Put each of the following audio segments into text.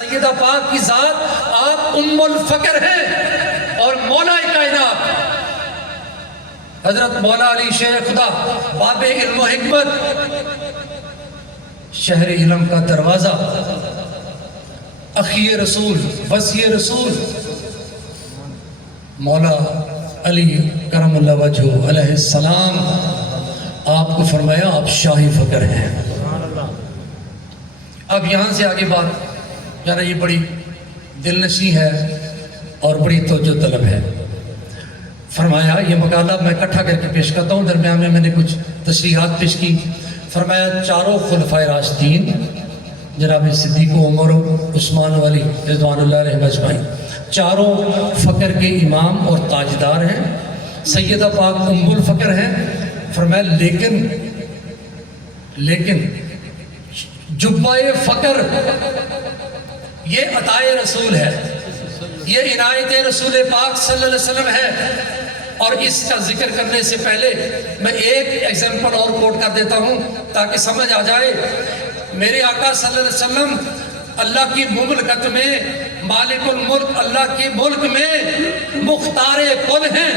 سیدہ پاک کی ذات آپ ام الفقر ہیں اور مولا کائنات حضرت مولا علی شیخ خدا باب علم و حکمت شہر علم کا دروازہ اخی رسول وصی رسول مولا علی کرم اللہ وجہہ علیہ السلام آپ کو فرمایا آپ شاہی فقر ہیں۔ اب یہاں سے آگے بات یعنی یہ بڑی دل نشیں ہے اور بڑی توجہ طلب ہے۔ فرمایا یہ مقالہ میں اکٹھا کر کے پیش کرتا ہوں، درمیان میں نے کچھ تشریحات پیش کی۔ فرمایا چاروں خلفائے راشدین جناب صدیق و عمر عثمان و علی رضوان اللہ علیہ اجمعین چاروں فقر کے امام اور تاجدار ہیں، سیدہ پاک ام الفقر ہیں۔ فرمایا لیکن جبہ فقر یہ عطائے رسول ہے، یہ عنایت رسول پاک صلی اللہ علیہ وسلم ہے۔ اور اس کا ذکر کرنے سے پہلے میں ایک ایگزامپل اور کوٹ کر دیتا ہوں تاکہ سمجھ آ جائے۔ میرے آقا صلی اللہ علیہ وسلم اللہ کی مملکت میں مالک الملک اللہ کے ملک میں مختار کل ہیں،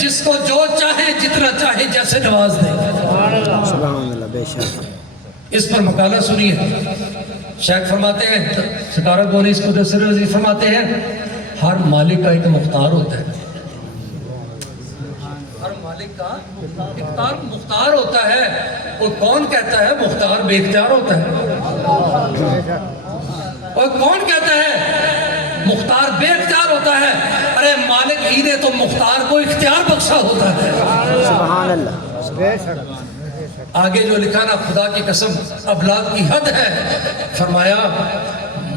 جس کو جو چاہے جتنا چاہے جیسے نواز دے۔ سبحان اللہ، بے شک۔ اس پر مقالہ سنیے۔ شیخ فرماتے ہیں، ستارہ گونی اس کو دسر عزیز فرماتے ہیں، ہر مالک کا ایک مختار ہوتا ہے، ہر مالک کا ایک مختار ہوتا ہے۔ اور کون کہتا ہے مختار بے اختیار ہوتا ہے؟ اور کون کہتا ہے مختار بے اختیار ہوتا ہے؟ ارے مالک ہی نے تو مختار کو اختیار بخشا ہوتا ہے۔ سبحان اللہ، بے شک۔ آگے جو لکھا نا، خدا کی قسم ابلاغ کی حد ہے۔ فرمایا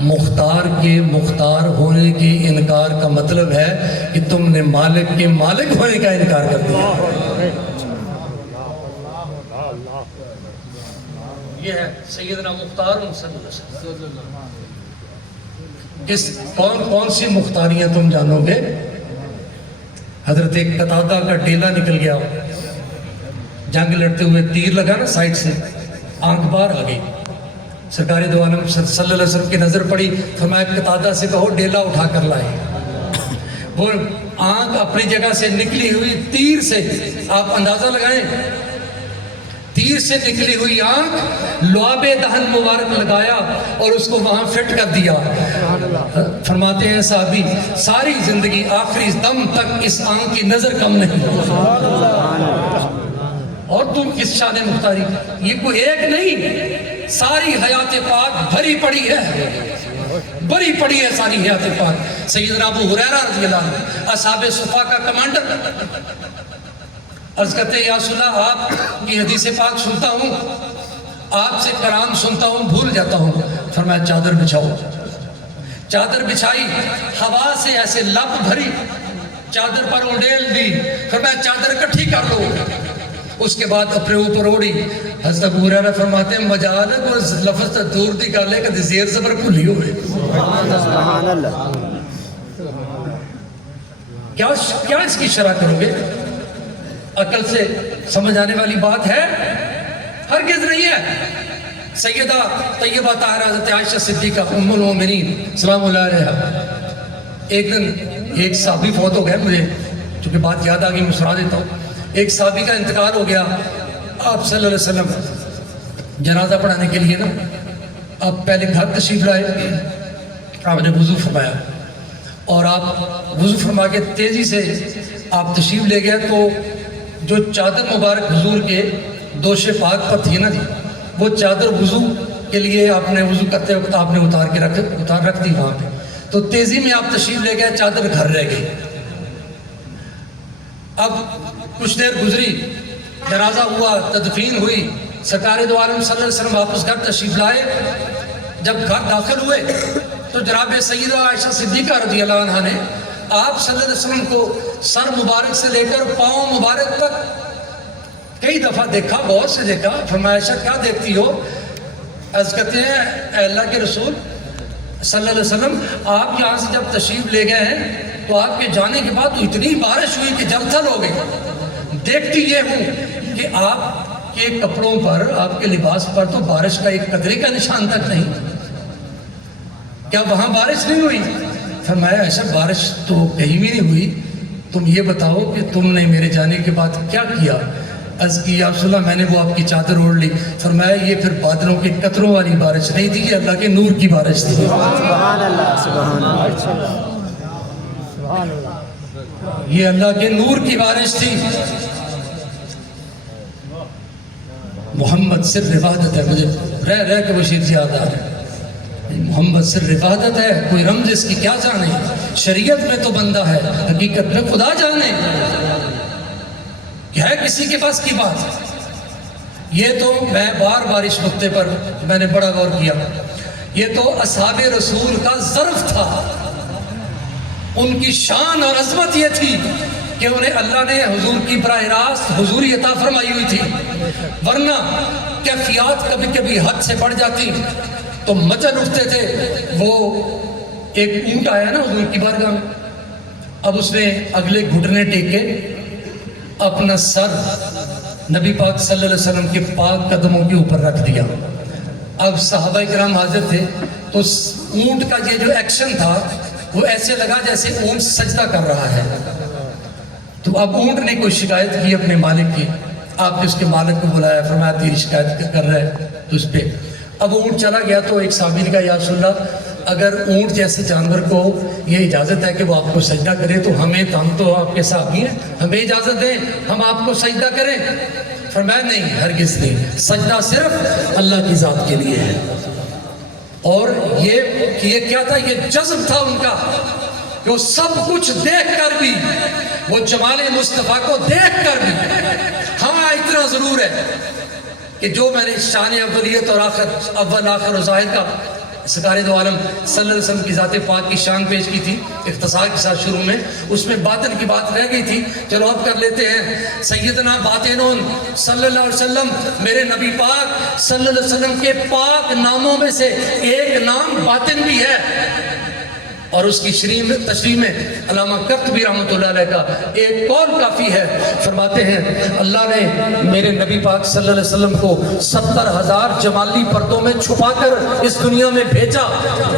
مختار کے مختار ہونے کے انکار کا مطلب ہے کہ تم نے مالک کے مالک ہونے کا انکار کر دیا۔ یہ ہے سیدنا مختار صلی اللہ علیہ وسلم۔ کون سی مختاریاں تم جانو گے؟ حضرت قتادہ کا ڈیلا نکل گیا، جنگ لڑتے ہوئے تیر لگا نا سائٹ سے، آنکھ باہر آ گئی۔ سرکار دو عالم صلی اللہ علیہ وسلم کی نظر پڑی، فرمایا قتادہ سے کہو ڈیلا اٹھا کر لائے۔ وہ آنکھ اپنی جگہ سے نکلی ہوئی تیر سے، آپ اندازہ لگائیں، تیر سے نکلی ہوئی آنکھ لعاب دہن مبارک لگایا اور اس کو وہاں فٹ کر دیا۔ فرماتے ہیں صحابی ساری زندگی آخری دم تک اس آنکھ کی نظر کم نہیں۔ اور تم کس شان مختاری، یہ کوئی ایک نہیں، ساری حیات پاک بھری پڑی ہے ساری حیات پاک۔ سیدنا ابو ہریرہ رضی اللہ عنہ اصحاب صفا کا کمانڈر عرض کرتے ہیں یا رسول اللہ آپ کی حدیث پاک سنتا ہوں، آپ سے قرآن سنتا ہوں، بھول جاتا ہوں۔ فرمایا چادر بچھاؤ۔ چادر بچھائی، ہوا سے ایسے لپ بھری، چادر پر اونڈیل دی۔ فرمایا چادر اکٹھی کر لو۔ اس کے بعد اپنے اوپر اوڑی۔ حضرت ابو ہریرہ فرماتے ہیں مجال ہے کوئی لفظ تا دور دی گل ہے کہ زیر زبر بھولی ہوئے۔ سبحان اللہ۔ کیا اس کی شرح کرو گے؟ عقل سے سمجھ آنے والی بات ہے؟ ہرگز نہیں ہے۔ سیدہ طیبہ طاہرہ حضرت عائشہ صدیقہ ام المومنین سلام اللہ علیہا، ایک دن ایک صحابی فوت ہو گئے، مجھے چونکہ بات یاد آ گئی مسرا دیتا ہوں۔ ایک صحابی کا انتقال ہو گیا، آپ صلی اللہ علیہ وسلم جنازہ پڑھانے کے لیے نا آپ پہلے گھر تشریف لائے، آپ نے وضو فرمایا اور آپ وضو فرما کے تیزی سے آپ تشریف لے گئے تو جو چادر مبارک حضور کے دوش پاک پر تھی نا جی، وہ چادر وضو کے لیے آپ نے وضو کرتے وقت آپ نے اتار رکھ دی وہاں پہ، تو تیزی میں آپ تشریف لے گئے، چادر گھر رہ گئی۔ اب کچھ دیر گزری، جنازہ ہوا، تدفین ہوئی، سرکار دو عالم صلی اللہ علیہ وسلم واپس گھر تشریف لائے۔ جب گھر داخل ہوئے تو جناب سیدہ عائشہ صدیقہ رضی اللہ عنہ نے آپ صلی اللہ علیہ وسلم کو سر مبارک سے لے کر پاؤں مبارک تک کئی دفعہ دیکھا، بہت سے دیکھا۔ فرمایا عائشہ کیا دیکھتی ہو؟ عرض کرتے ہیں اے اللہ کے رسول صلی اللہ علیہ وسلم آپ یہاں سے جب تشریف لے گئے ہیں تو آپ کے جانے کے بعد تو اتنی بارش ہوئی کہ جلتھل ہو گئی۔ دیکھتی یہ ہوں کہ آپ کے کپڑوں پر، آپ کے لباس پر تو بارش کا ایک قطرے کا نشان تک نہیں۔ کیا وہاں بارش نہیں ہوئی؟ فرمایا ایسا بارش تو کہیں بھی نہیں ہوئی، تم یہ بتاؤ کہ تم نے میرے جانے کے بعد کیا کیا؟ عرض کی یا رسول اللہ میں نے وہ آپ کی چادر اوڑھ لی۔ فرمایا یہ پھر بادلوں کے قطروں والی بارش نہیں تھی، یہ اللہ کے نور کی بارش تھی۔ سبحان اللہ سبحان اللہ یہ اللہ کے نور کی بارش تھی۔ محمد سر عبادت ہے، مجھے رہ رہ کے وہ شیر یاد آ رہا ہے، محمد سر عبادت ہے، کوئی رمز اس کی کیا جانے، شریعت میں تو بندہ ہے، حقیقت میں خدا جانے، کیا ہے کسی کے پاس کی بات۔ یہ تو میں بار اس نقطے پر میں نے بڑا غور کیا، یہ تو اصحاب رسول کا ظرف تھا، ان کی شان اور عظمت یہ تھی کہ انہیں اللہ نے حضور کی براہ راست حضوری عطا فرمائی ہوئی تھی، ورنہ کیفیات کبھی کبھی حد سے بڑھ جاتی تو مچل اٹھتے تھے۔ وہ ایک اونٹ آیا نا حضور کی بارگاہ میں، اب اس نے اگلے گھٹنے ٹیکے اپنا سر نبی پاک صلی اللہ علیہ وسلم کے پاک قدموں کے اوپر رکھ دیا۔ اب صحابہ کرام حاضر تھے تو اونٹ کا یہ جو ایکشن تھا وہ ایسے لگا جیسے اونٹ سجدہ کر رہا ہے۔ تو اب اونٹ نے کوئی شکایت کی اپنے مالک کی، آپ نے اس کے مالک کو بلایا، فرمایا تیری شکایت کر رہا ہے تو اس پہ۔ اب اونٹ چلا گیا تو ایک صحابی نے کہا یا رسول اللہ اگر اونٹ جیسے جانور کو یہ اجازت ہے کہ وہ آپ کو سجدہ کرے تو ہم تو آپ کے صحابی ہیں، ہمیں اجازت دیں ہم آپ کو سجدہ کریں؟ فرمایا نہیں، ہرگز نہیں، سجدہ صرف اللہ کی ذات کے لیے ہے۔ اور یہ کیا تھا، یہ جذب تھا ان کا کہ وہ سب کچھ دیکھ کر بھی، وہ جمال مصطفیٰ کو دیکھ کر بھی، ہاں اتنا ضرور ہے کہ جو میں نے شان اولیت اور اول آخر و ظاہر کا سرکار دو عالم صلی اللہ علیہ وسلم کی ذات پاک کی شان پیش کی تھی اختصار کے ساتھ شروع میں، اس میں باطن کی بات رہ گئی تھی، چلو اب کر لیتے ہیں۔ سیدنا باطنون صلی اللہ علیہ وسلم، میرے نبی پاک صلی اللہ علیہ وسلم کے پاک ناموں میں سے ایک نام باطن بھی ہے، اور اس کی تشریح میں علامہ قرطبی رحمۃ اللہ علیہ کا ایک قول کافی ہے۔ فرماتے ہیں اللہ نے میرے نبی پاک صلی اللہ علیہ وسلم کو 70,000 جمالی پردوں میں چھپا کر اس دنیا میں بھیجا،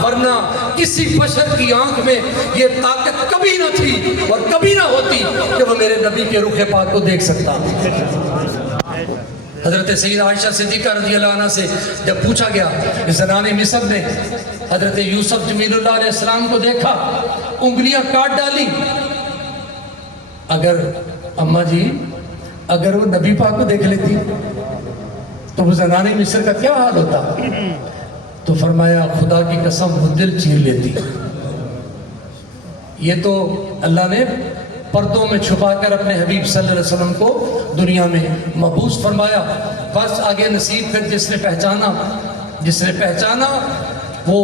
ورنہ کسی بشر کی آنکھ میں یہ طاقت کبھی نہ تھی اور کبھی نہ ہوتی کہ وہ میرے نبی کے رخ پاک کو دیکھ سکتا۔ حضرت سیدہ عائشہ صدیقہ رضی اللہ عنہ سے جب پوچھا گیا کہ زنان مصر نے حضرت یوسف جمیل اللہ علیہ السلام کو دیکھا، انگلیاں کاٹ ڈالی، اگر اماں جی اگر وہ نبی پاک کو دیکھ لیتی تو وہ زنان مصر کا کیا حال ہوتا؟ تو فرمایا خدا کی قسم وہ دل چیر لیتی۔ یہ تو اللہ نے پردوں میں چھپا کر اپنے حبیب صلی اللہ علیہ وسلم کو دنیا میں مبعوث فرمایا۔ بس آگے نصیب پھر جس نے پہچانا وہ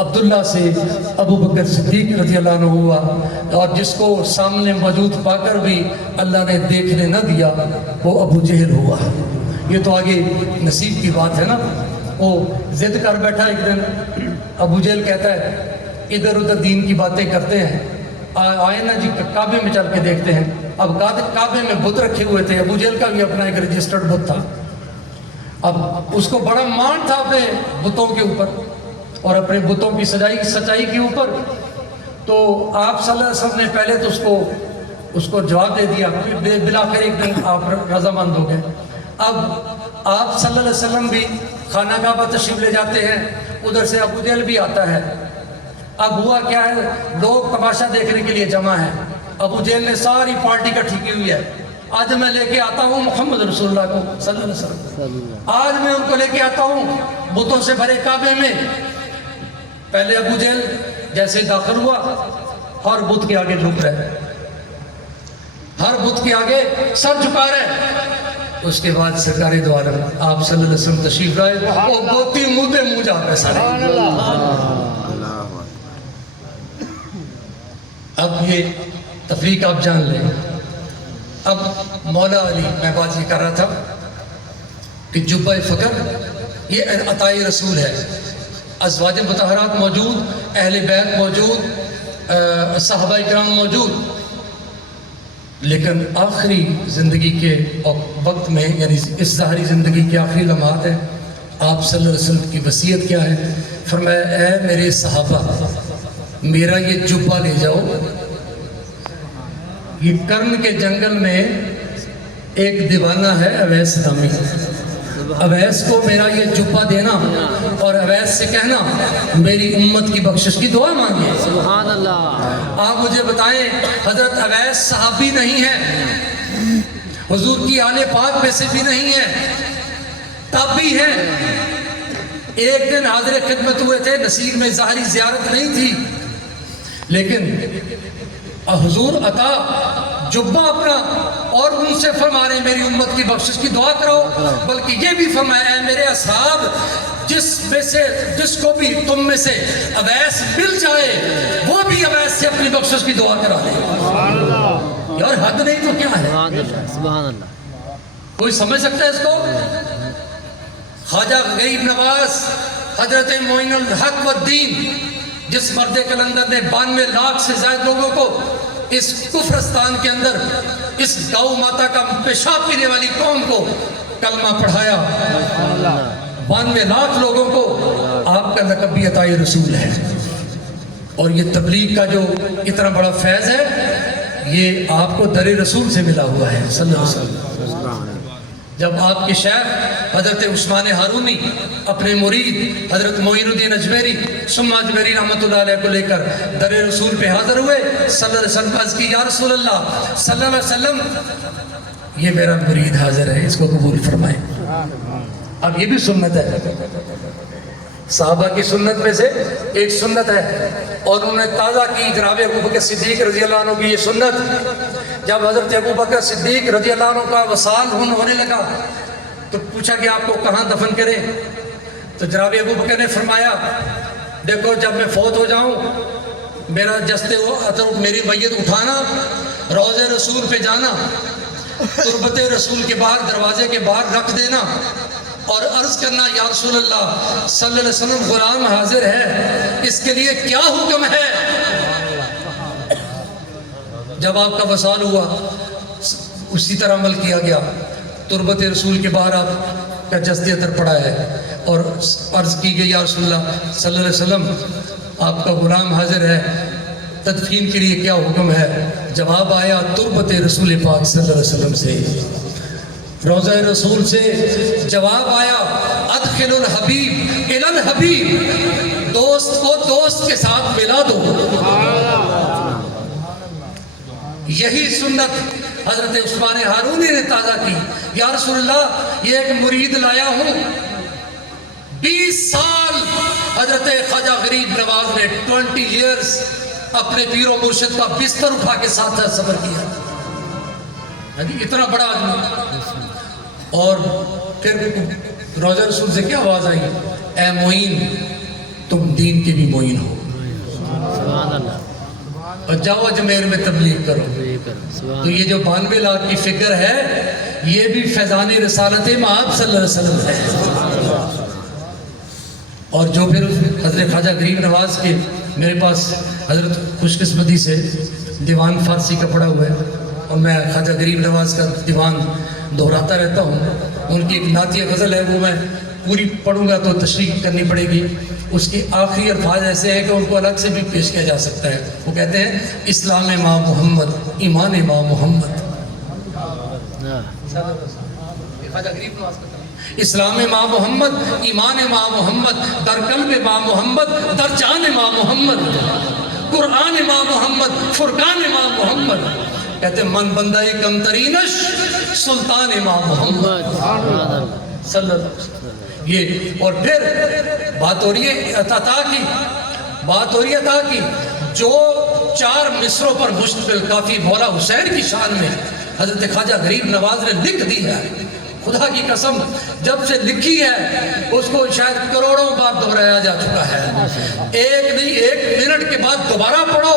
عبداللہ سے ابو بکر صدیق رضی اللہ عنہ ہوا، اور جس کو سامنے موجود پا کر بھی اللہ نے دیکھنے نہ دیا وہ ابو جہل ہوا۔ یہ تو آگے نصیب کی بات ہے نا۔ وہ ضد کر بیٹھا ایک دن، ابو جہل کہتا ہے ادھر ادھر دین کی باتیں کرتے ہیں، آئے نا جی کعبے میں چل کے دیکھتے ہیں۔ اب کعبے میں بت رکھے ہوئے تھے، ابو جہل کا بھی اپنا ایک رجسٹرڈ بت تھا، اب اس کو بڑا مان تھا اپنے بتوں کے اوپر اور اپنے بتوں کی سچائی کے اوپر۔ تو آپ صلی اللہ علیہ وسلم نے پہلے تو اس کو جواب دے دیا، بلاخر ایک دن آپ رضامند ہو گئے۔ اب آپ صلی اللہ علیہ وسلم بھی خانہ کعبہ تشریف لے جاتے ہیں، ادھر سے ابو جہل بھی آتا ہے۔ اب ہوا کیا ہے، لوگ تماشا دیکھنے کے لیے جمع ہیں، ابو جہل نے ساری پارٹی اکٹھی کی ہوئی ہے، آج میں لے کے آتا ہوں محمد رسول اللہ کو صلی اللہ علیہ وسلم، آج میں ان کو لے کے آتا ہوں بتوں سے بھرے کعبے میں۔ پہلے ابو جہل جیسے داخل ہوا ہر بت کے آگے جھک رہے، ہر بت کے آگے سر جھکا رہے۔ اس کے بعد سرکار دو عالم آپ صلی اللہ علیہ وسلم تشریف لائے، وہ گوتی مودے منہ جا پہ سارے۔ اب یہ تفریق آپ جان لیں۔ اب مولا علی، میں بات یہ کر رہا تھا کہ جبہ فقر یہ عطائے رسول ہے، ازواج مطہرات موجود، اہل بیت موجود، صحابہ کرام موجود، لیکن آخری زندگی کے وقت میں، یعنی اس ظاہری زندگی کے آخری لمحات ہیں، آپ صلی اللہ علیہ وسلم کی وصیت کیا ہے؟ فرمایا اے میرے صحابہ میرا یہ جبہ لے جاؤ، یہ کرن کے جنگل میں ایک دیوانہ ہے اویس نامی، اویس کو میرا یہ جبہ دینا اور اویس سے کہنا میری امت کی بخشش کی دعا مانگے۔ سبحان اللہ۔ آپ مجھے بتائیں حضرت اویس صحابی نہیں ہے، حضور کی آل پاک میں سے بھی نہیں ہے، تابعی ہے، ایک دن حاضر خدمت ہوئے تھے، نصیر میں ظاہری زیارت نہیں تھی، لیکن حضور عطا جبہ اپنا اور ان سے فرما رہے میری امت کی بخشش کی دعا کرو، بلکہ یہ بھی فرمایا ہے میرے اصحاب جس کو بھی تم میں سے اویس مل جائے وہ بھی اویس سے اپنی بخشش کی دعا کرا دے۔ یار حد نہیں تو کیا ہے؟ سبحان اللہ، سبحان اللہ۔ کوئی سمجھ سکتا ہے اس کو؟ خواجہ غریب نواز حضرت معین الحق والدین، جس مرد کلندر نے 92 لاکھ سے زائد لوگوں کو اس کفرستان کے اندر اس گاؤں ماتا کا پیشاب پینے والی قوم کو کلمہ پڑھایا، 92 لاکھ لوگوں کو آپ کا لقب بھی عطائے رسول ہے۔ اور یہ تبلیغ کا جو اتنا بڑا فیض ہے یہ آپ کو در رسول سے ملا ہوا ہے صلی اللہ علیہ وسلم۔ جب آپ کے شیخ حضرت عثمان ہارونی اپنے مرید حضرت معین الدین اجمیری ثم اجمیری رحمۃ اللہ علیہ کو لے کر در رسول پہ حاضر ہوئے، صلی اللہ علیہ وسلم عرض کی یا رسول اللہ صلی اللہ علیہ وسلم یہ میرا مرید حاضر ہے، اس کو قبول فرمائیں۔ اب یہ بھی سنت ہے، صحابہ کی سنت میں سے ایک سنت ہے، اور انہوں نے تازہ کی جناب ابوبکر صدیق رضی اللہ عنہ کی یہ سنت۔ جب حضرت ابوبکر صدیق رضی اللہ عنہ کا وصال ہونے لگا تو پوچھا کہ آپ کو کہاں دفن کریں؟ تو جناب ابوبکر نے فرمایا دیکھو جب میں فوت ہو جاؤں میرا جستے ہو میری میت اٹھانا، روضہ رسول پہ جانا، تربت رسول کے باہر دروازے کے باہر رکھ دینا اور عرض کرنا یا رسول اللہ صلی اللہ علیہ وسلم غلام حاضر ہے، اس کے لیے کیا حکم ہے؟ جب آپ کا وصال ہوا اسی طرح عمل کیا گیا، تربت رسول کے باہر آپ کا جسد اطہر پڑا ہے اور عرض کی گئی یا رسول اللہ صلی اللہ علیہ وسلم آپ کا غلام حاضر ہے، تدفین کے لیے کیا حکم ہے؟ جواب آیا تربت رسول پاک صلی اللہ علیہ وسلم سے، روضہ رسول سے جواب آیا ادخل الحبیب الی الحبیب، دوست کو دوست کے ساتھ ملا دو۔ یہی سنت حضرت عثمان ہارونی نے تازہ کی، یا رسول اللہ یہ ایک مرید لایا ہوں، 20 سال حضرت خواجہ غریب نواز نے 20 ایئرز اپنے پیر و مرشد کا بستر اٹھا کے ساتھ سفر کیا، اتنا بڑا آدمی۔ اور پھر روضہ رسول سے کیا آواز آئی؟ اے معین تم دین کے بھی معین ہو، سبحان اللہ، اور جاؤ اجمیر میں تبلیغ کرو۔ تو یہ جو 92 لاکھ کی فکر ہے یہ بھی فیضان رسالت مآب صلی اللہ علیہ وسلم ہے۔ اور جو پھر حضرت خواجہ غریب نواز کے میرے پاس حضرت خوش قسمتی سے دیوان فارسی کا پڑھا ہوا ہے اور میں خواجہ غریب نواز کا دیوان دہراتا رہتا ہوں، ان کی ایک نعتیہ غزل ہے وہ میں پوری پڑھوں گا تو تشریح کرنی پڑے گی، اس کی آخری الفاظ ایسے ہیں کہ ان کو الگ سے بھی پیش کیا جا سکتا ہے۔ وہ کہتے ہیں اسلام ماں محمد ایمان ماں محمد، اسلام ماں محمد ایمان ماں محمد، در قلب ماں محمد در جان ماں محمد، قرآن ماں محمد فرقان ماں محمد، کہتے ہیں من بندہ کم ترینش سلطان ماں محمد صلی اللہ علیہ وسلم۔ یہ اور پھر بات ہو رہی ہے عطا کی، بات ہو رہی ہے عطا کی، جو 4 مصروں پر مشتمل کافی مولا حسین کی شان میں حضرت خواجہ غریب نواز نے لکھ دی ہے، خدا کی قسم جب سے لکھی ہے اس کو شاید کروڑوں بار دہرایا جا چکا ہے، ایک نہیں 1 منٹ کے بعد دوبارہ پڑھو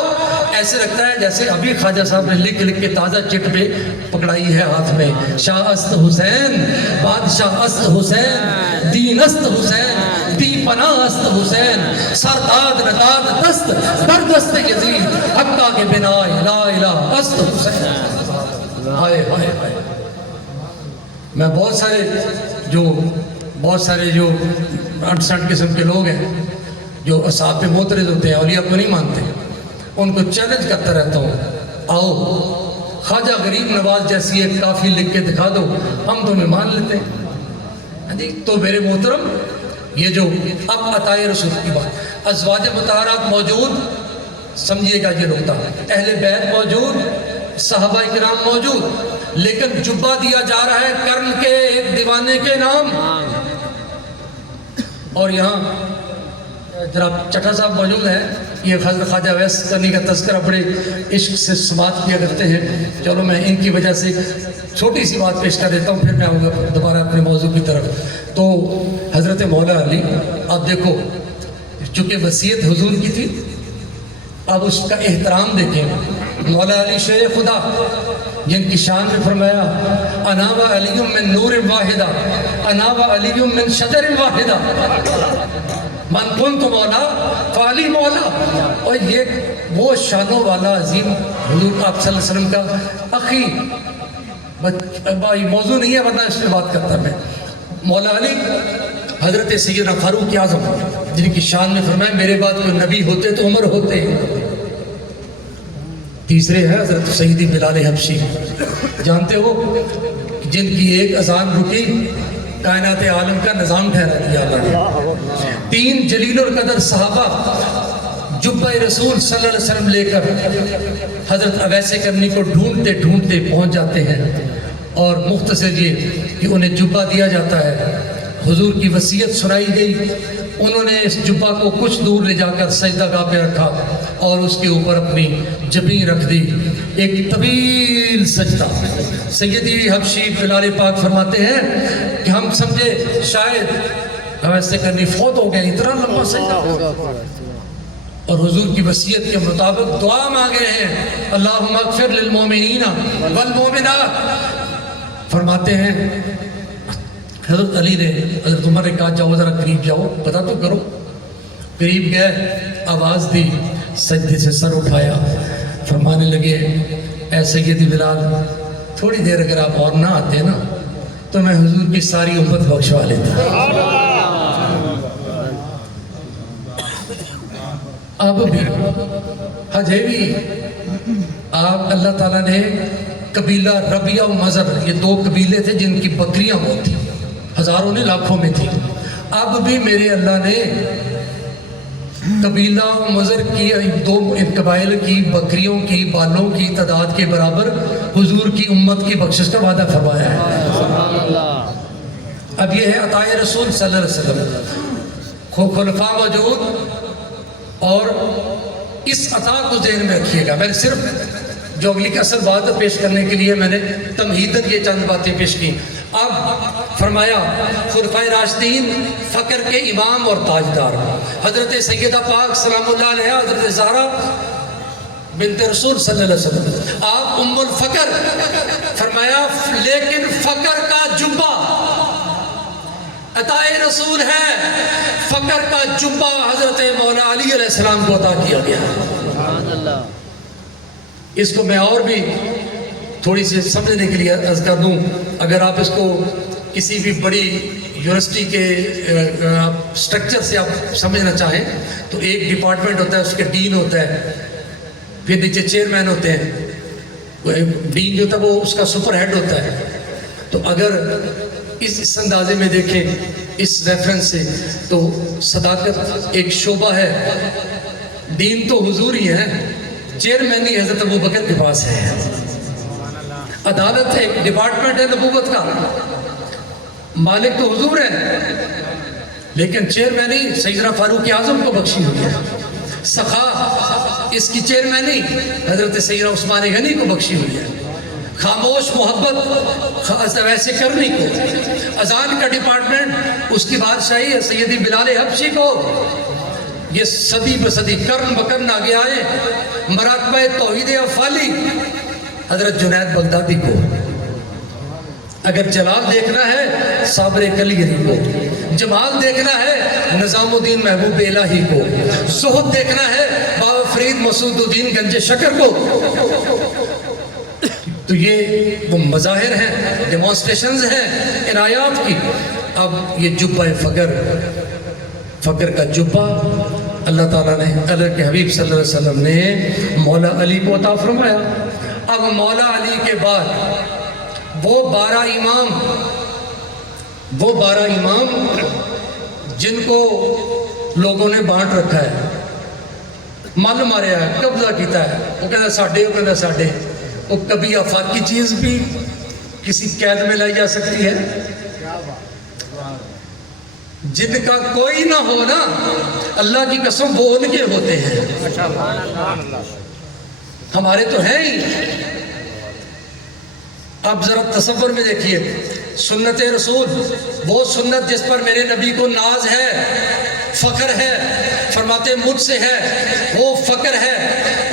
ایسے لگتا ہے جیسے ابھی خواجہ صاحب نے لکھ کے تازہ چٹ پہ پکڑائی ہے ہاتھ میں۔ شاہ است حسین بادشاہ است حسین دین است حسین دی پناہ است حسین سرداد نداد دست بر دست یزید حقہ کے بنا لا الہ است حسین۔ ہائے ہائے ہائے، میں بہت سارے جو بہت سارے جو 68 قسم کے لوگ ہیں جو اصحاب پہ معترض ہوتے ہیں، اولیاء کو نہیں مانتے، ان کو چیلنج کرتا رہتا ہوں، آؤ خواجہ غریب نواز جیسی ایک کافی لکھ کے دکھا دو، ہم تمہیں مان لیتے ہیں۔ تو میرے محترم، یہ جو اب عطائے رسول کی بات، ازواج مطہرات موجود، سمجھیے گا یہ نکتہ، اہل بیت موجود، صحابہ کرام موجود، لیکن جبہ دیا جا رہا ہے کرن کے ایک دیوانے کے نام۔ اور یہاں جناب چٹھا صاحب موجود ہیں، یہ حضرت خواجہ ویس کرنی کا تذکرہ بڑے عشق سے سماعت کیا کرتے ہیں، چلو میں ان کی وجہ سے چھوٹی سی بات پیش کر دیتا ہوں، پھر میں آؤں گا دوبارہ اپنے موضوع کی طرف۔ تو حضرت مولا علی، آپ دیکھو چونکہ وصیت حضور کی تھی، اب اس کا احترام دیکھیں۔ مولا علی شیر خدا جن کی شان میں فرمایا انا و علی من نور واحدہ، انا و علی من شجر واحدہ، من کنت مولا فعلی مولا۔ اور یہ وہ شانوں والا عظیم حضور آپ صلی اللہ علیہ وسلم کا اخی، موضوع نہیں ہے ورنہ اس پہ بات کرتا میں۔ مولا علی حضرت سیدنا فاروق اعظم جن کی شان میں فرمایا میرے بعد کوئی نبی ہوتے تو عمر ہوتے۔ تیسرے ہے حضرت سیدی بلال حبشی، جانتے ہو جن کی ایک اذان رکی کائنات عالم کا نظام ٹھہرا دیا اللہ نے۔ تین جلیل القدر صحابہ جبہ رسول صلی اللہ علیہ وسلم لے کر حضرت اویس کرنی کو ڈھونڈتے ڈھونڈتے پہنچ جاتے ہیں، اور مختصر یہ کہ انہیں جبہ دیا جاتا ہے۔ حضور کی وصیت سنائی گئی، انہوں نے اس جبہ کو کچھ دور لے جا کر سجدہ گاہ پہ رکھا اور اس کے اوپر اپنی جبین رکھ دی، ایک طویل سجدہ۔ سیدی حبشی بلال پاک فرماتے ہیں کہ ہم سمجھے شاید ویسے کرنی فوت ہو گئے، اتنا لمبا سجدہ، اور حضور کی وصیت کے مطابق دعا مانگے ہیں اللہم اغفر للمومنین والمومنات۔ فرماتے ہیں حضرت علی نے حضرت عمر نے کہا جاؤ ذرا قریب جاؤ، پتہ تو کرو۔ قریب گئے، آواز دی، سجدے سے سر اٹھایا، فرمانے لگے اے سیدی بلال تھوڑی دیر اگر آپ اور نہ آتے نا تو میں حضور کی ساری امت بخشوا لیتا۔ اب بھی ہجے بھی آپ اللہ تعالیٰ نے قبیلہ ربیہ و مذر، یہ دو قبیلے تھے جن کی بکریاں بہت تھیں، ہزاروں نے لاکھوں میں تھی، اب بھی میرے اللہ نے قبیلہ و مذر کی دو قبائل کی بکریوں کی بالوں کی تعداد کے برابر حضور کی امت کی بخشش کا وعدہ فرمایا ہے۔ اب یہ ہے عطائے رسول صلی اللہ علیہ وسلم، خلفاء موجود، اور اس عطا کو ذہن میں رکھیے گا۔ میں نے صرف جو اگلی کی اصل بات پیش کرنے کے لیے میں نے تمہیداً یہ چند باتیں پیش کی۔ اب فرمایا خلفائے راشدین فقر کے امام اور تاجدار، حضرت سیدہ پاک سلام اللہ علیہ حضرت زہرا بنت رسول صلی اللہ علیہ وسلم، آپ ام الفقر، فرمایا لیکن فقر کا جبہ عطائے رسول ہے، فقر کا جبہ حضرت مولا علی علیہ السلام کو عطا کیا گیا۔ اس کو میں اور بھی تھوڑی سی سمجھنے کے لیے عرض کر دوں، اگر آپ اس کو کسی بھی بڑی یونیورسٹی کے سٹرکچر سے آپ سمجھنا چاہیں تو ایک ڈپارٹمنٹ ہوتا ہے، اس کے ڈین ہوتا ہے، پھر نیچے چیئرمین ہوتے ہیں، ڈین جو ہوتا ہے وہ اس کا سپر ہیڈ ہوتا ہے۔ تو اگر اس اندازے میں دیکھیں اس ریفرنس سے تو صداقت ایک شعبہ ہے، دین تو حضور ہی ہے، چیئرمینی حضرت ابوبکر کے پاس ہے، عدالت ایک ڈپارٹمنٹ ہے نبوت کا، مالک تو حضور ہے، لیکن چیئرمینی سیدنا فاروق اعظم کو بخشی ہوئی ہے، سخا اس کی چیئرمینی حضرت سیدنا عثمان غنی کو بخشی ہوئی ہے، خاموش محبت ویسے کرنی کو، اذان کا ڈپارٹمنٹ اس کی بادشاہی سیدی بلال حبشی کو، یہ صدی بصدی کرن بکرن آگے آئے، مراقبہ توحید افعالی حضرت جنید بغدادی کو، اگر جلال دیکھنا ہے صابر کلیری کو، جمال دیکھنا ہے نظام الدین محبوب الہی کو، زہد دیکھنا ہے بابا فرید مسعود الدین گنج شکر کو۔ تو یہ وہ مظاہر ہیں، ڈیمانسٹریشنز ہیں عنایات کی۔ اب یہ جبہ فقر کا جبہ اللہ تعالیٰ نے اللہ کے حبیب صلی اللہ علیہ وسلم نے مولا علی کو عطا فرمایا۔ اب مولا علی کے بعد وہ 12 امام جن کو لوگوں نے بانٹ رکھا ہے، من ماریا ہے، قبضہ کیتا ہے، وہ کہتا ساڈے، وہ کہتا ساڈے۔ وہ کبھی آفاقی چیز بھی کسی قید میں لائی جا سکتی ہے؟ جن کا کوئی نہ ہو نا، اللہ کی قسم وہ ان کے ہوتے ہیں، ہمارے تو ہیں ہی۔ اب ذرا تصور میں دیکھیے، سنت رسول، وہ سنت جس پر میرے نبی کو ناز ہے، فخر ہے، فرماتے مجھ سے ہے، وہ فخر ہے،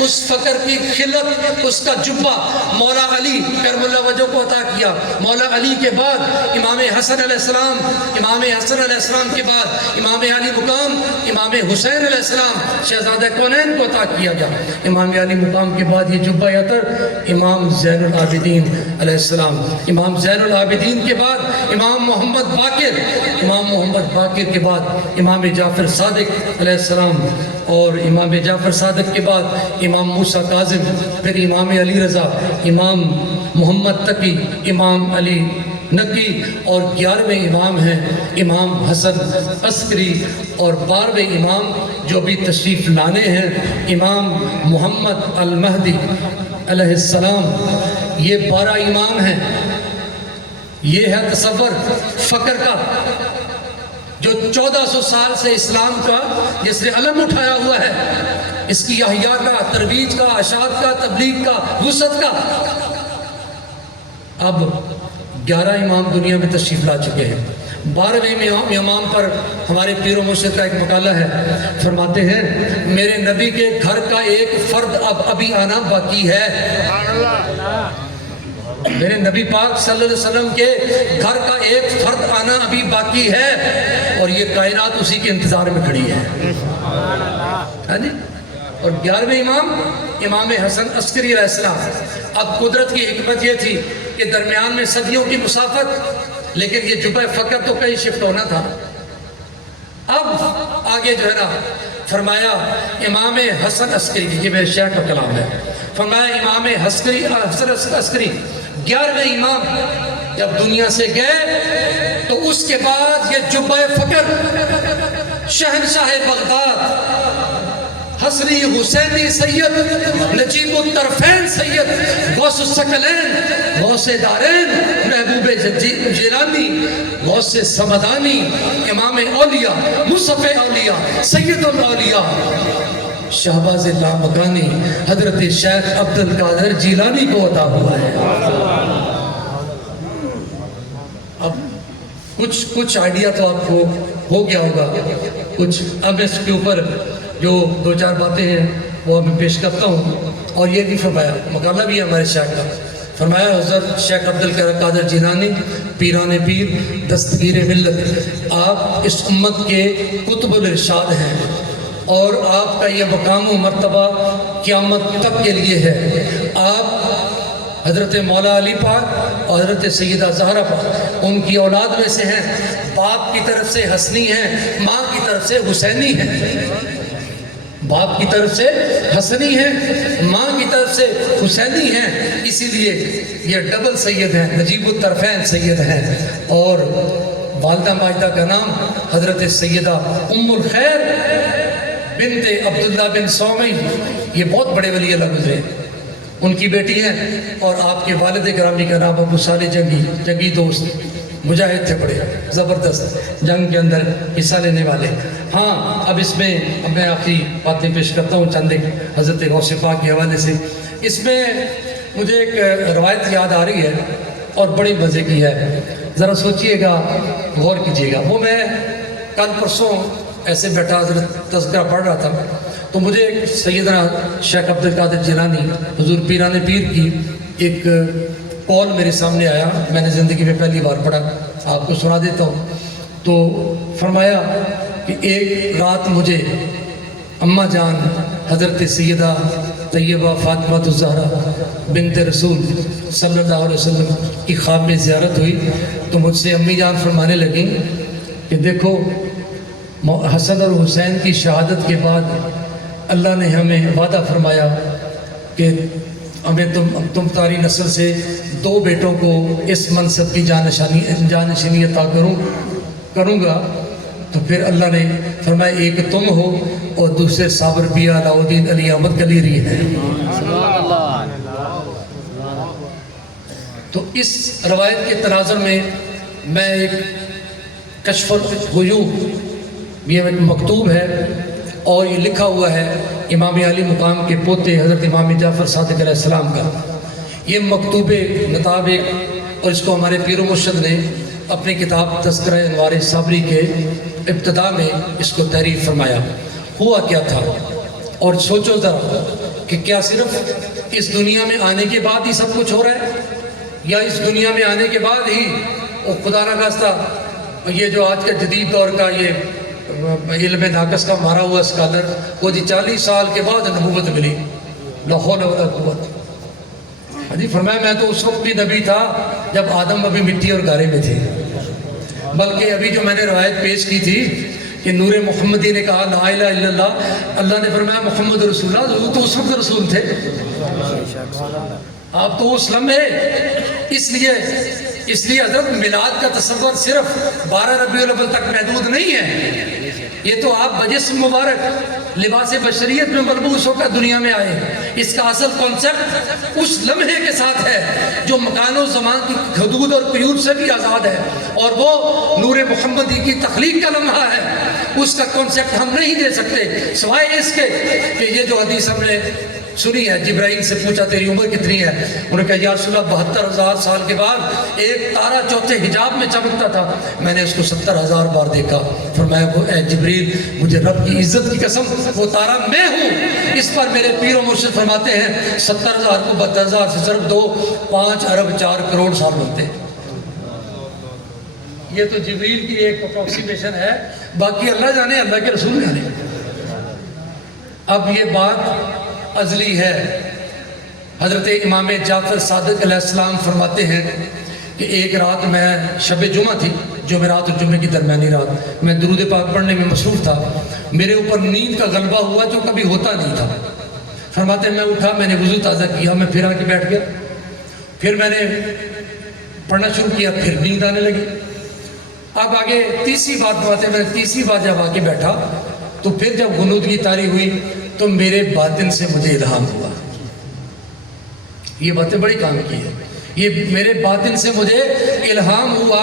اس فخر کی خلت، اس کا جبہ مولا علی کرم اللہ وجہ کو عطا کیا۔ مولا علی کے بعد امام حسن علیہ السلام، امام حسن علیہ السلام کے بعد امام علی مقام، امام حسین علیہ السلام شہزادہ کونین کو عطا کیا گیا۔ امام علی مقام کے بعد یہ جبہ عطر امام زین العابدین علیہ السلام، امام زین العابدین کے بعد امام محمد باقر، امام محمد باقر کے بعد امام جعفر صادق علیہ السلام، اور امام جعفر صادق کے بعد امام موسیٰ کاظم، پھر امام علی رضا، امام محمد تقی، امام علی نقی، اور 11ویں امام ہیں امام حسن عسکری، اور 12ویں امام جو بھی تشریف لانے ہیں امام محمد المہدی علیہ السلام۔ یہ 12 امام ہیں۔ یہ ہے تصور فقر کا، جو 1400 سال سے اسلام کا جس نے علم اٹھایا ہوا ہے، اس کی احیاء کا، ترویج کا، اشاعت کا، تبلیغ کا، وسعت کا۔ اب 11 امام دنیا میں تشریف لا چکے ہیں۔ 12ویں امام پر ہمارے پیر و مرشد کا ایک مقالہ ہے، فرماتے ہیں میرے نبی کے گھر کا ایک فرد ابھی آنا باقی ہے۔ میرے نبی پاک صلی اللہ علیہ وسلم کے گھر کا ایک فرد آنا ابھی باقی ہے، اور یہ کائنات اسی کے انتظار میں کھڑی ہے۔ اور 11ویں امام امام حسن عسکری علیہ السلام۔ اب قدرت کی حکمت یہ تھی کہ درمیان میں صدیوں کی مسافت، لیکن یہ جبہ فقر تو کہیں شفٹ ہونا تھا۔ اب آگے جو ہے نا فرمایا امام حسن عسکری، یہ میرے شیخ کا کلام ہے، فرمایا امام حسن عسکری 11ویں امام جب دنیا سے گئے تو اس کے بعد یہ جبہ فقر شہنشاہ بغداد حسنی حسینی سید نجیب الطرفین سید غوث الثقلین غوث دارین محبوب جیلانی غوث سمدانی امام اولیاء مصطفی اولیاء سید الاولیاء شہباز لامکانی حضرت شیخ عبد القادر جیلانی کو عطا ہوا ہے۔ اب کچھ آئیڈیا تو آپ کو ہو گیا ہوگا، کچھ اب اس کے اوپر جو 2-4 باتیں ہیں وہ میں پیش کرتا ہوں۔ اور یہ بھی فرمایا، مقالہ بھی ہے ہمارے شیخ کا، فرمایا حضرت شیخ عبد القادر جیلانی پیران پیر دستگیر ملت، آپ اس امت کے قطب الارشاد ہیں، اور آپ کا یہ مقام و مرتبہ قیامت تک کے لیے ہے۔ آپ حضرت مولا علی پاک اور حضرت سیدہ زہرا پاک ان کی اولاد میں سے ہیں، باپ کی طرف سے حسنی ہیں، ماں کی طرف سے حسینی ہیں، باپ کی طرف سے حسنی ہیں، ماں کی طرف سے حسینی ہیں، اسی لیے یہ ڈبل سید ہیں، نجیب الطرفین سید ہیں۔ اور والدہ ماجدہ کا نام حضرت سیدہ ام الخیر بنت عبداللہ بن سومی، یہ بہت بڑے ولی اللہ گزرے، ان کی بیٹی ہیں۔ اور آپ کے والد گرامی کا نام ابو صالح جنگی دوست مجاہد تھے، بڑے زبردست جنگ کے اندر حصہ لینے والے۔ ہاں اب اس میں میں آخری باتیں پیش کرتا ہوں چند ایک حضرت غوث پاک کے حوالے سے۔ اس میں مجھے ایک روایت یاد آ رہی ہے اور بڑی مزے کی ہے، ذرا سوچئے گا، غور کیجئے گا۔ وہ میں کل پرسوں ایسے بیٹھا حضرت تذکرہ پڑھ رہا تھا، تو مجھے سیدنا شیخ عبد القادر جیلانی حضور پیران پیر کی ایک قول میرے سامنے آیا، میں نے زندگی میں پہلی بار پڑھا، آپ کو سنا دیتا ہوں۔ تو فرمایا کہ ایک رات مجھے اماں جان حضرت سیدہ طیبہ فاطمہ الزہرا بنت رسول صلی اللہ علیہ وسلم کی خواب میں زیارت ہوئی تو مجھ سے امی جان فرمانے لگیں کہ دیکھو حسن اور حسین کی شہادت کے بعد اللہ نے ہمیں وعدہ فرمایا کہ ہمیں تم تاری نسل سے 2 بیٹوں کو اس منصب کی جانشینی عطا کروں گا. تو پھر اللہ نے فرمایا ایک تم ہو اور دوسرے صابر بیا علاؤدین علی احمد کلیری ہیں. سبحان اللہ. تو اس روایت کے تناظر میں میں ایک کشف الغیوب یہ ایک مکتوب ہے اور یہ لکھا ہوا ہے امام علی مقام کے پوتے حضرت امام جعفر صادق علیہ السلام کا. یہ مکتوب نتاب اور اس کو ہمارے پیر و مرشد نے اپنی کتاب تذکرہ انوار صابری کے ابتدا میں اس کو تحریر فرمایا. ہوا کیا تھا اور سوچو ذرا کہ کیا صرف اس دنیا میں آنے کے بعد ہی سب کچھ ہو رہا ہے یا اس دنیا میں آنے کے بعد ہی خدا نہ خواستہ یہ جو آج کا جدید دور کا یہ علم ناقص کا مارا ہوا اسکالر وہ جی 40 سال کے بعد نبوت ملی. لا حول ولا قوت. جی فرمایا میں تو اس وقت بھی نبی تھا جب آدم ابھی مٹی اور گارے میں تھے. بلکہ ابھی جو میں نے روایت پیش کی تھی کہ نور محمدی نے کہا لا الہ الا اللہ, اللہ نے فرمایا محمد رسول اللہ, وہ تو اس وقت رسول تھے, آپ تو اس لمحے. اس لیے حضرت میلاد کا تصور صرف 12 ربیع الاول تک محدود نہیں ہے. یہ تو آپ بجسم مبارک لباس بشریت میں ملبوس ہو کر دنیا میں آئے. اس کا اصل کانسیپٹ اس لمحے کے ساتھ ہے جو مکان و زمان کی حدود اور قیود سے بھی آزاد ہے, اور وہ نور محمدی کی تخلیق کا لمحہ ہے. اس کا کانسیپٹ ہم نہیں دے سکتے سوائے اس کے کہ یہ جو حدیث ہم نے سنی ہے, جبرائیل سے پوچھا تیری عمر کتنی ہے, انہوں نے کہا یا رسول اللہ 72,000 سال کے بعد ایک تارا چوتھے حجاب میں چمکتا تھا, میں نے اس کو 70,000 بار دیکھا. فرمایا وہ اے جبریل مجھے رب کی عزت کی قسم وہ تارا میں ہوں. اس پر میرے پیر و مرشد فرماتے ہیں 70,000 کو 72,000 سے ضرب دو 5 ارب 4 کروڑ سال بنتے. یہ تو جبریل کی ایک اپروکسیمیشن ہے, باقی اللہ جانے, اللہ کے رسول جانے. اب یہ بات ازلی ہے. حضرت امام جعفر صادق علیہ السلام فرماتے ہیں کہ ایک رات میں شب جمعہ تھی, جمعرات اور جمعے کی درمیانی رات, میں درود پاک پڑھنے میں مصروف تھا. میرے اوپر نیند کا غلبہ ہوا جو کبھی ہوتا نہیں تھا. فرماتے ہیں میں اٹھا, میں نے وضو تازہ کیا, میں پھر آ کے بیٹھ گیا. پھر میں نے پڑھنا شروع کیا, پھر نیند آنے لگی. اب آگے تیسری بات فرماتے ہیں میں تیسری بار جب آ کے بیٹھا تو پھر جب غنودگی طاری ہوئی تو میرے باطن سے مجھے الہام ہوا. یہ باتیں بڑی کام کی ہے. یہ میرے باطن سے مجھے الہام ہوا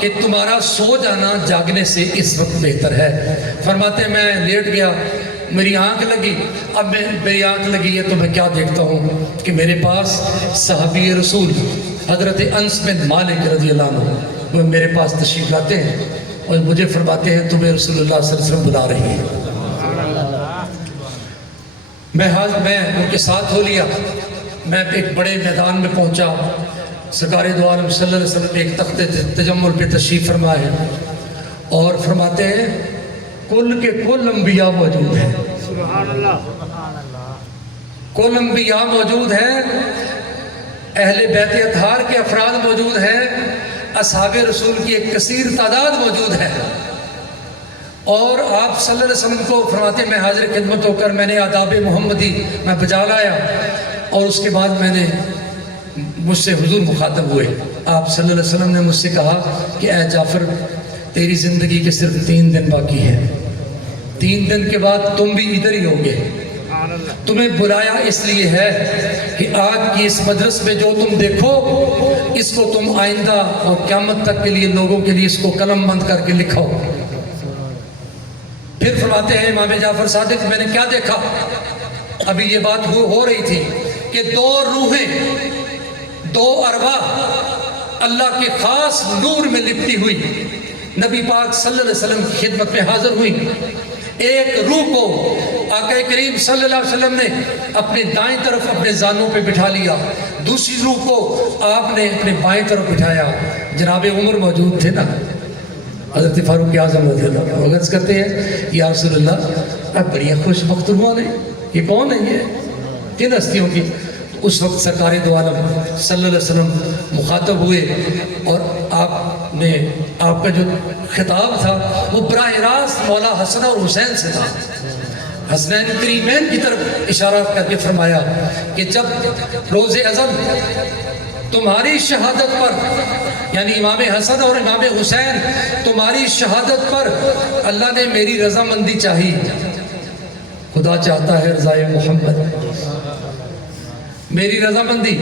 کہ تمہارا سو جانا جاگنے سے اس وقت بہتر ہے. فرماتے ہیں میں لیٹ گیا, میری آنکھ لگی. اب میری آنکھ لگی ہے تو میں کیا دیکھتا ہوں کہ میرے پاس صحابی رسول حضرت انس بن مالک رضی اللہ عنہ وہ میرے پاس تشریف لاتے ہیں اور مجھے فرماتے ہیں تمہیں رسول اللہ صلی اللہ علیہ وسلم بلا رہے ہیں. میں ان کے ساتھ ہو لیا. میں ایک بڑے میدان میں پہنچا. سرکار دو عالم صلی اللہ علیہ وسلم ایک تخت تجمل پہ تشریف فرمائے اور فرماتے ہیں کل کے کل انبیاء موجود ہیں. کل انبیاء موجود ہیں, اہل بیت اطہار کے افراد موجود ہیں, اصحاب رسول کی ایک کثیر تعداد موجود ہے. اور آپ صلی اللہ علیہ وسلم کو فرماتے ہیں میں حاضر خدمت ہو کر میں نے آداب محمدی میں بجا لایا. اور اس کے بعد میں نے مجھ سے حضور مخاطب ہوئے. آپ صلی اللہ علیہ وسلم نے مجھ سے کہا کہ اے جعفر تیری زندگی کے صرف 3 دن باقی ہیں. 3 دن کے بعد تم بھی ادھر ہی ہوگے. تمہیں بلایا اس لیے ہے کہ آج کی اس مجلس میں جو تم دیکھو اس کو تم آئندہ اور قیامت تک کے لیے لوگوں کے لیے اس کو قلم بند کر کے لکھو. پھر فرماتے ہیں امام جعفر صادق میں نے کیا دیکھا. ابھی یہ بات ہو رہی تھی کہ 2 روحیں 2 ارواح اللہ کے خاص نور میں لپٹی ہوئی نبی پاک صلی اللہ علیہ وسلم کی خدمت میں حاضر ہوئی. ایک روح کو آقا کریم صلی اللہ علیہ وسلم نے اپنے دائیں طرف اپنے زانوں پہ بٹھا لیا. دوسری روح کو آپ نے اپنے بائیں طرف بٹھایا. جناب عمر موجود تھے نا, حضرت فاروق اعظم رضی اللہ عنہ عرض کرتے ہیں یا رسول اللہ آپ بڑی خوش بخت روح ہیں, یہ کون ہے؟ کن ہستیوں کی؟ اس وقت سرکار دو عالم صلی اللہ علیہ وسلم مخاطب ہوئے اور آپ کا جو خطاب تھا وہ براہ راست مولا حسن اور حسین سے تھا. حسنین کریمین کی طرف اشارہ کر کے فرمایا کہ جب روز ازل تمہاری شہادت پر، یعنی امام حسن اور امام حسین، تمہاری شہادت پر اللہ نے میری رضامندی چاہی. خدا چاہتا ہے رضائے محمد، میری رضامندی.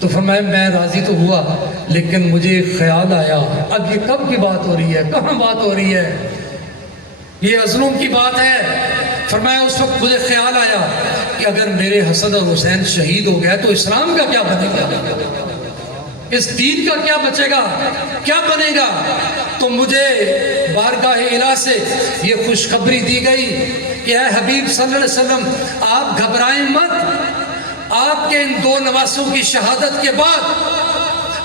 تو فرمایا میں راضی تو ہوا، لیکن مجھے خیال آیا اب یہ کب کی بات ہو رہی ہے، کہاں بات ہو رہی ہے، یہ ازلوں کی بات ہے. فرمایا اس وقت مجھے خیال آیا کہ اگر میرے حسن اور حسین شہید ہو گئے تو اسلام کا کیا بنے گا، اس دین کا کیا بچے گا، کیا بنے گا. تو مجھے بارگاہ الہ سے یہ خوشخبری دی گئی کہ اے حبیب صلی اللہ علیہ وسلم آپ گھبرائیں مت، آپ کے ان دو نواسوں کی شہادت کے بعد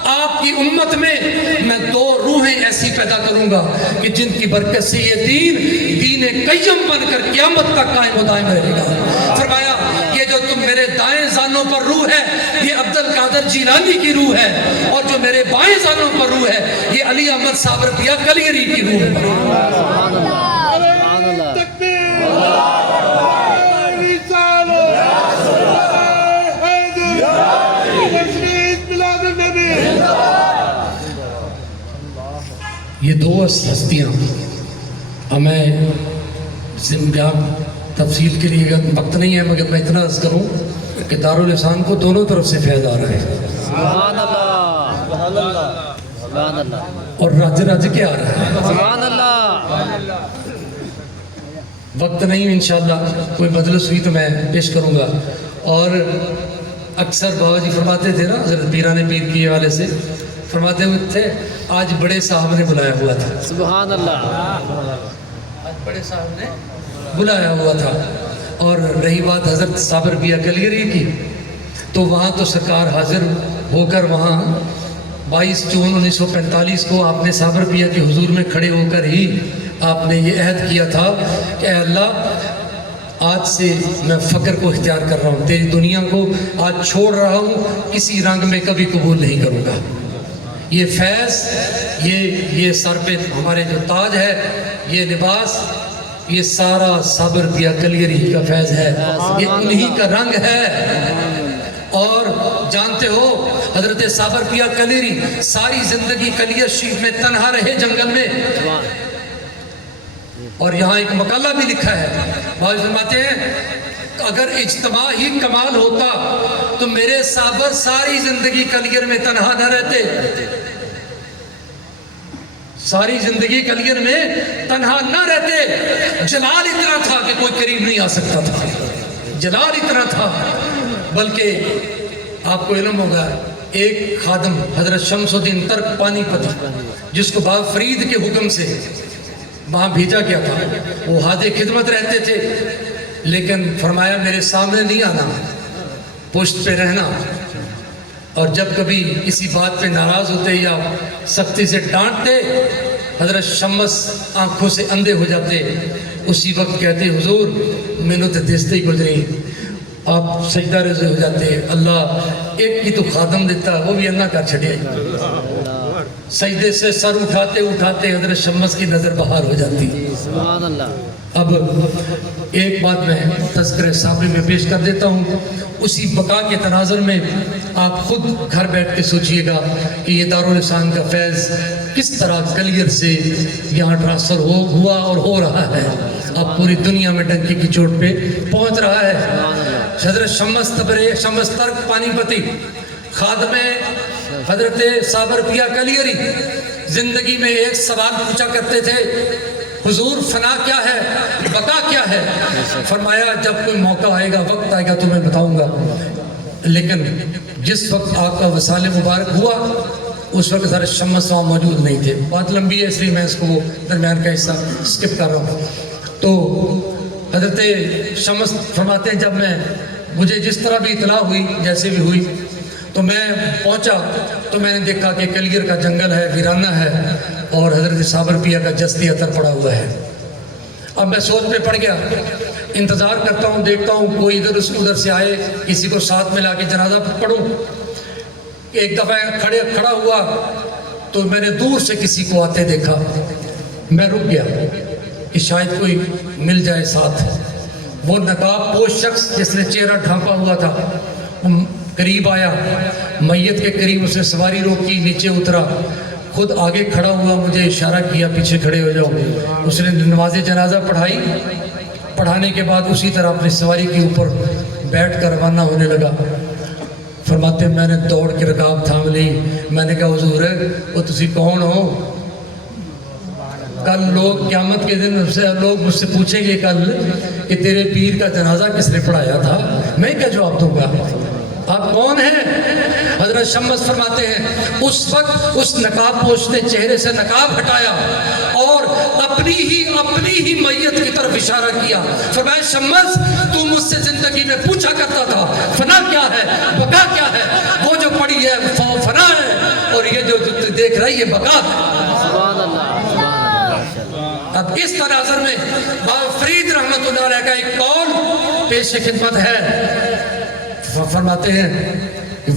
آپ کی امت میں دو روحیں ایسی پیدا کروں گا کہ جن کی برکت سے یہ دین قیم بن کر قیامت تک قائم و دائم رہے گا. فرمایا یہ جو تم میرے دائیں زانوں پر روح ہے یہ عبد القادر جیلانی کی روح ہے، اور جو میرے بائیں زانوں پر روح ہے یہ علی احمد صابرپیا کلیری کی روح ہے. سبحان اللہ. یہ دو ہستیاں ہمیں تفصیل کے لیے وقت نہیں ہے، مگر میں اتنا عرض کروں کہ دارالحسان کو دونوں طرف سے فیض آ رہا ہے. سبحان اللہ. سبحان اللہ. اور رج رج کے آ رہا ہے. سبحان اللہ. وقت نہیں، انشاءاللہ کوئی مجلس ہوئی تو میں پیش کروں گا. اور اکثر بابا جی فرماتے تھے نا، حضرت پیران پیر کے حوالے سے فرماتے ہوئے تھے آج بڑے صاحب نے بلایا ہوا تھا. سبحان اللہ. آج بڑے صاحب نے بلایا ہوا تھا. اور رہی بات حضرت صابرپیا کلیری کی، تو وہاں تو سرکار حاضر ہو کر وہاں 22 جون 1945 کو آپ نے صابرپیا کے حضور میں کھڑے ہو کر ہی آپ نے یہ عہد کیا تھا کہ اے اللہ آج سے میں فقر کو اختیار کر رہا ہوں، تیری دنیا کو آج چھوڑ رہا ہوں، کسی رنگ میں کبھی قبول نہیں کروں گا. یہ فیض، یہ سر پہ ہمارے جو تاج ہے، یہ لباس، یہ سارا صابرپیا کلیری کا فیض ہے، یہ انہی کا رنگ ہے. اور جانتے ہو حضرت صابرپیا کلیری ساری زندگی کلیت شریف میں تنہا رہے جنگل میں. اور یہاں ایک مقالہ بھی لکھا ہے، بھائی فرماتے ہیں اگر اجتماع ہی کمال ہوتا تو میرے صابر ساری زندگی کلیئر میں تنہا نہ رہتے، ساری زندگی کلیئر میں تنہا نہ رہتے. جلال اتنا تھا کہ کوئی قریب نہیں آ سکتا تھا، جلال اتنا تھا. بلکہ آپ کو علم ہوگا ایک خادم حضرت شمس الدین ترک پانی پتی جس کو باب فرید کے حکم سے وہاں بھیجا گیا تھا، وہ حاضر خدمت رہتے تھے، لیکن فرمایا میرے سامنے نہیں آنا، پشت پہ رہنا. اور جب کبھی کسی بات پہ ناراض ہوتے یا سختی سے ڈانٹتے، حضرت شمس آنکھوں سے اندھے ہو جاتے. اسی وقت کہتے حضور میں تو دستے ہی گزری. آپ سجدہ رضا ہو جاتے، اللہ ایک کی تو خادم دیتا وہ بھی اللہ کا چھڑے. سجدے سے سر اٹھاتے اٹھاتے حضرت شمس کی نظر بہار ہو جاتی. سبحان اللہ. اب ایک بات میں تذکرہ صابری میں پیش کر دیتا ہوں، اسی بقا کے تناظر میں آپ خود گھر بیٹھ کے سوچئے گا کہ یہ دارالحسان کا فیض کس طرح کلیئر سے یہاں ٹرانسفر ہوا اور ہو رہا ہے. اب پوری دنیا میں ڈنکی کی چوٹ پہ پہنچ رہا ہے. حضرت شمس ترک پانی پتی خادم حضرت صابرپیا کلیری زندگی میں ایک سوال پوچھا کرتے تھے، حضور فنا کیا ہے، بقا کیا ہے؟ فرمایا جب کوئی موقع آئے گا، وقت آئے گا تو میں بتاؤں گا. لیکن جس وقت آپ کا وصال مبارک ہوا اس وقت حضرت شمس وہاں موجود نہیں تھے. بات لمبی ہے اس لیے میں اس کو درمیان کا حصہ سکپ کر رہا ہوں. تو حضرت شمس فرماتے ہیں جب مجھے جس طرح بھی اطلاع ہوئی، جیسے بھی ہوئی، تو میں پہنچا تو میں نے دیکھا کہ کلیئر کا جنگل ہے، ویرانہ ہے، اور حضرت صابرپیا کا جسدی اثر پڑا ہوا ہے. اب میں سوچ میں پڑ گیا، انتظار کرتا ہوں، دیکھتا ہوں کوئی ادھر سے آئے، کسی کو ساتھ میں لا کے جنازہ پڑھوں۔ ایک دفعہ کھڑا ہوا تو میں نے دور سے کسی کو آتے دیکھا، میں رک گیا کہ شاید کوئی مل جائے ساتھ۔ وہ نقاب پوش شخص جس نے چہرہ ڈھانپا ہوا تھا وہ قریب آیا، میت کے قریب اسے سواری روکی، نیچے اترا، خود آگے کھڑا ہوا، مجھے اشارہ کیا پیچھے کھڑے ہو جاؤ۔ اس نے نماز جنازہ پڑھائی، پڑھانے کے بعد اسی طرح اپنی سواری کے اوپر بیٹھ کر روانہ ہونے لگا۔ فرماتے میں نے دوڑ کے رکاب تھام لی، میں نے کہا حضور وہ تسی کون ہو؟ کل لوگ قیامت کے دن لوگ مجھ سے پوچھیں گے کل کہ تیرے پیر کا جنازہ کس نے پڑھایا تھا، میں کیا جواب دوں گا؟ آپ کون ہیں؟ حضرت شمس فرماتے ہیں اس وقت اس نقاب پوش نے چہرے سے نقاب ہٹایا اور اپنی ہی میت کی طرف اشارہ کیا۔ فرمایا شمس تو مجھ سے زندگی میں پوچھا کرتا تھا فنا کیا ہے، بقا کیا ہے، وہ جو پڑی ہے فنا ہے اور یہ جو دیکھ رہی ہے بقا ہے۔ سبحان اللہ، اب اس تناظر میں بابا فرید رحمت اللہ علیہ کا ایک قول پیش خدمت ہے۔ فرماتے ہیں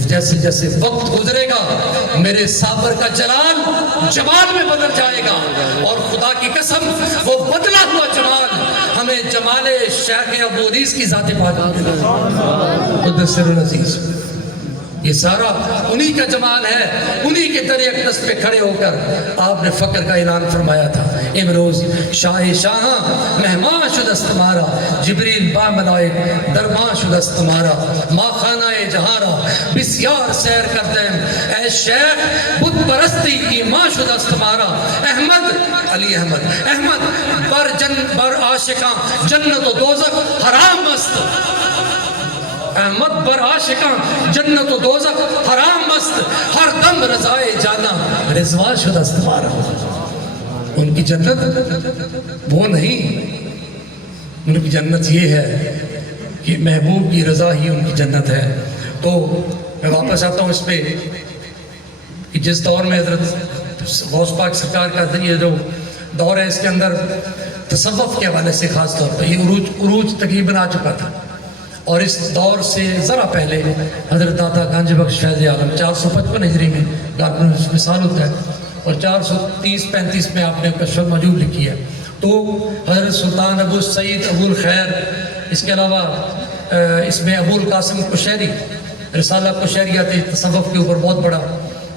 جیسے جیسے وقت گزرے گا میرے صابر کا جلال جمال میں بدل جائے گا، اور خدا کی قسم وہ بدلا ہوا جمال ہمیں جمال شیخ ابو انیس کی ذات پاک قدس سر العزیز۔ یہ سارا انہی کا جمال ہے، انہی کے در اقدس پہ کھڑے ہو کر آپ نے فقر کا اعلان فرمایا تھا۔ امروز شاہ شاہاں مہمان شدست تمہارا، جبریل با ملائک درمان شدست تمہارا، ما خانہ جہارا بسیار سیر کر دیں، اے شیخ بت پرستی ایمان شدست تمہارا، احمد علی احمد بر عاشقاں جنت و دوزخ حرام است، احمد بر عاشقاں جنت و دوزخ حرام مست، ہر دم رضائے جانا رضوان شدہ است تمہارا۔ ان کی جنت وہ نہیں، ان کی جنت یہ ہے کہ محبوب کی رضا ہی ان کی جنت ہے۔ تو میں واپس آتا ہوں اس پہ کہ جس دور میں حضرت غوث پاک سرکار کا یہ جو دور ہے اس کے اندر تصوف کے حوالے سے خاص طور پہ یہ عروج تقریباً آ چکا تھا، اور اس دور سے ذرا پہلے حضرت داتا گنج بخش فیض عالم 455 ہجری میں مثال ہوتا ہے، اور 430-35 میں آپ نے کشف الموجود لکھی ہے۔ تو حضرت سلطان ابو سعید ابو الخیر، اس کے علاوہ اس میں ابو القاسم قشیری رسالہ قشیریات تصوف کے اوپر بہت بڑا،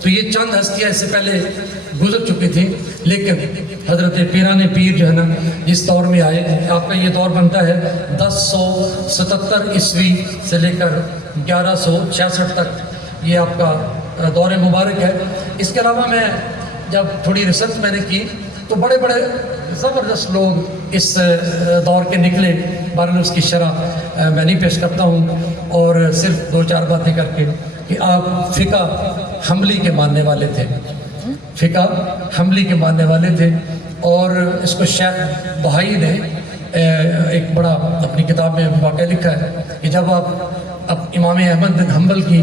تو یہ چند ہستیاں اس سے پہلے گزر چکی تھیں، لیکن حضرت پیران پیر جو ہے نا اس دور میں آئے، آپ کا یہ دور بنتا ہے 1077 عیسوی سے لے کر 1166 تک، یہ آپ کا دور مبارک ہے۔ اس کے علاوہ میں جب تھوڑی ریسرچ میں نے کی تو بڑے بڑے زبردست لوگ اس دور کے نکلے، بہرحال اس کی شرح میں نہیں پیش کرتا ہوں، اور صرف 2-4 باتیں کر کے کہ آپ فقہ حنبلی کے ماننے والے تھے، فقہ حنبلی کے ماننے والے تھے، اور اس کو شیخ بہائی نے ایک بڑا اپنی کتاب میں واقعہ لکھا ہے کہ جب آپ امام احمد بن حنبل کی